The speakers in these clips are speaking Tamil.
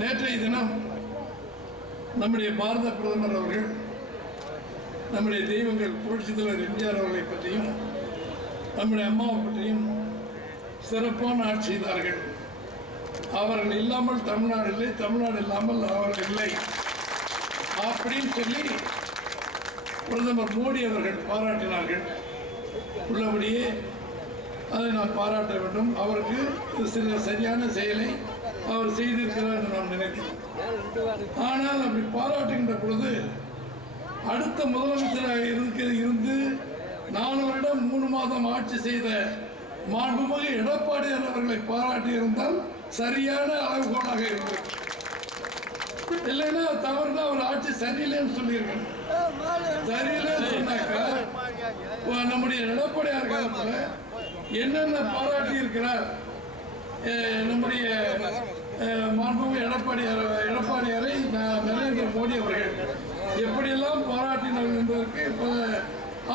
நேற்றைய தினம் நம்முடைய பாரத பிரதமர் அவர்கள் நம்முடைய தெய்வங்கள் புரட்சித் தலைவர் எம்ஜிஆர் அவர்களை பற்றியும் நம்முடைய அம்மாவை பற்றியும் சிறப்பான ஆட்சி செய்தார்கள். அவர்கள் இல்லாமல் தமிழ்நாடு இல்லை, தமிழ்நாடு இல்லாமல் அவர்கள் இல்லை அப்படின்னு சொல்லி பிரதமர் மோடி அவர்கள் பாராட்டினார்கள். உள்ளபடியே அதை நாம் பாராட்ட வேண்டும். அவருக்கு சில சரியான செயலை அவர் செய்திருக்கிறார் என்று நாம் நினைக்கிறோம். ஆனால் அப்படி பாராட்டுகின்ற பொழுது அடுத்த முதலமைச்சராக இருந்து 4 வருடம் 3 மாதம் ஆட்சி செய்த மாண்புமிகு எடப்பாடியார் அவர்களை பாராட்டி இருந்தால் சரியான அளவுகோலாக இருந்தது. இல்லைன்னா தவறுனா அவர் ஆட்சி சரியில்லைன்னு சொல்லியிருக்கேன். சரியில்லைன்னு சொன்னாக்கா நம்முடைய எடப்பாடியார் காலத்தில் என்னென்ன பாராட்டி இருக்கிறார் நம்முடைய மாண்புமிகு எடப்பாடியாரை நரேந்திர மோடி அவர்கள் எப்படியெல்லாம் பாராட்டினார்கள் என்பதற்கு பல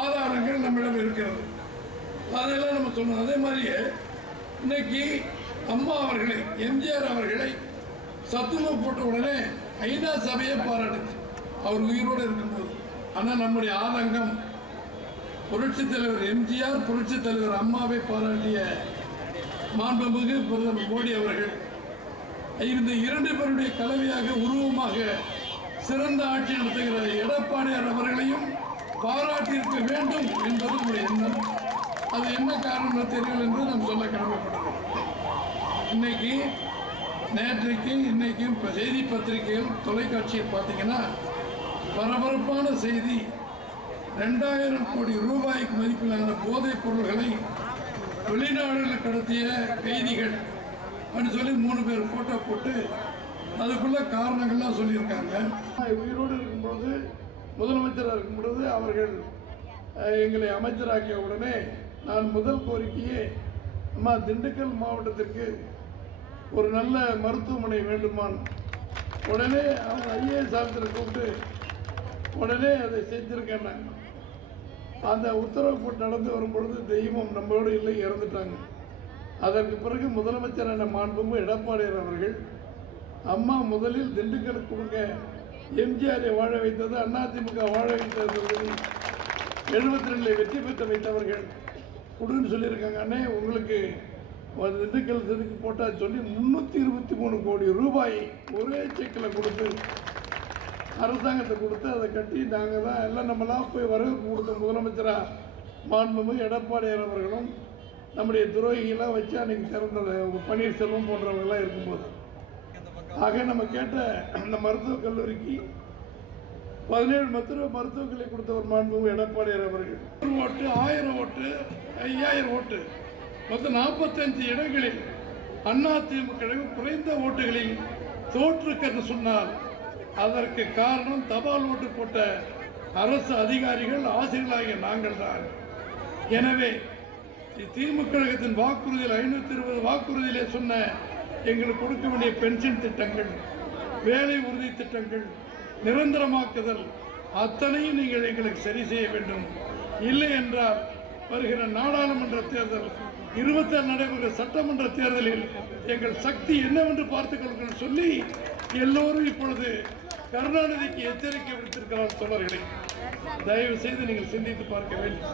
ஆதாரங்கள் நம்மிடம் இருக்கிறது. அதெல்லாம் நம்ம சொன்னோம். அதே மாதிரியே இன்னைக்கு அம்மா அவர்களை, எம்ஜிஆர் அவர்களை சத்துணவு போட்ட உடனே ஐநா சபையை பாராட்டுச்சு அவர் உயிரோடு இருக்கும்போது. ஆனால் நம்முடைய ஆதங்கம் புரட்சித் தலைவர் எம்ஜிஆர், புரட்சித் தலைவர் அம்மாவை பாராட்டிய மாண்புமிகு பிரதமர் மோடி அவர்கள் இந்த 2 பேருடைய கலவையாக உருவமாக சிறந்த ஆட்சி நடத்துகிற எடப்பாடியார் அவர்களையும் பாராட்டியிருக்க வேண்டும் என்பது நம்முடைய எண்ணம். அது என்ன காரணம் தெரியல என்று நாம் சொல்ல கடமைப்பட்டோம். இன்னைக்கு நேற்றைக்கு இன்னைக்கும் செய்தி பத்திரிகைகள் தொலைக்காட்சியில் பார்த்தீங்கன்னா பரபரப்பான செய்தி, 2000 கோடி ரூபாய்க்கு மதிப்பிலான போதைப் பொருள்களை வெளிநாடுகளில் கடத்திய கைதிகள் அப்படின்னு சொல்லி 3 பேர் போட்டோ போட்டு அதுக்குள்ள காரணங்கள்லாம் சொல்லியிருக்காங்க. உயிரோடு இருக்கும்போது, முதலமைச்சராக இருக்கும்பொழுது அவர்கள் எங்களை அமைச்சராக்கிய உடனே நான் முதல் கோரிக்கையே, அம்மா திண்டுக்கல் மாவட்டத்திற்கு ஒரு நல்ல மருத்துவமனை வேண்டுமான். உடனே அவங்க ஐஏஎஸ் ஆஃபீஸரை கூப்பிட்டு உடனே அதை செஞ்சிருக்கேன். அந்த உத்தரவு போட்டு நடந்து வரும்பொழுது தெய்வம் நம்மளோடு இல்லை, இறந்துட்டாங்க. அதற்கு பிறகு முதலமைச்சரான மாண்புமிகு எடப்பாடியார் அவர்கள் அம்மா முதலில் திண்டுக்கல் கொடுங்க, எம்ஜிஆரை வாழ வைத்தது அதிமுக வாழ வைத்தது 72 வெற்றி பெற்ற வைத்தவர்கள் கொடுன்னு சொல்லியிருக்காங்க. அண்ணே உங்களுக்கு திண்டுக்கல் செதுக்கு போட்டால் சொல்லி 323 கோடி ரூபாய் ஒரே செக்கில் கொடுத்து அரசாங்கத்தை கொடுத்து அதை கட்டி நாங்கள் தான் எல்லாம் நம்மளாம் போய் வரவேற்பு கொடுத்த முதலமைச்சராக மாண்புமிகு எடப்பாடியார் அவர்களும் நம்முடைய துரோகிகளாக வச்சு அன்றைக்கி திறந்தது பன்னீர்செல்வம் போன்றவங்கெல்லாம் இருக்கும்போது. ஆக நம்ம கேட்ட அந்த மருத்துவக் கல்லூரிக்கு 17 மருத்துவக் கல்லூரி கொடுத்தவர் மாண்புமிகு எடப்பாடியார் அவர்கள். 100 ஓட்டு, 1000 ஓட்டு, 5000 ஓட்டு, மொத்தம் 45 இடங்களில் அதிமுக குறைந்த ஓட்டுகளில் தோற்றுக்கிறது சொன்னால் அதற்கு காரணம் தபால் ஓட்டு போட்ட அரசு அதிகாரிகள், ஆசிரியர்களாகிய நாங்கள் தான். எனவே திமுக கழகத்தின் வாக்குறுதியில் 520 வாக்குறுதியிலே சொன்ன எங்களுக்கு கொடுக்க வேண்டிய பென்ஷன் திட்டங்கள், வேலை உறுதி திட்டங்கள், நிரந்தரமாக்குதல் அத்தனையும் நீங்கள் எங்களுக்கு சரி செய்ய வேண்டும். இல்லை என்றால் வருகிற நாடாளுமன்ற தேர்தல், 26 நடைபெறுகிற சட்டமன்ற தேர்தலில் எங்கள் சக்தி என்னவென்று பார்த்துக் கொள்ளுங்கள் சொல்லி எல்லோரும் இப்பொழுது கருணாநிதிக்கு எச்சரிக்கை விடுத்திருக்கிறார். தோழர்களை தயவு செய்து நீங்கள் சிந்தித்து பார்க்க வேண்டும்.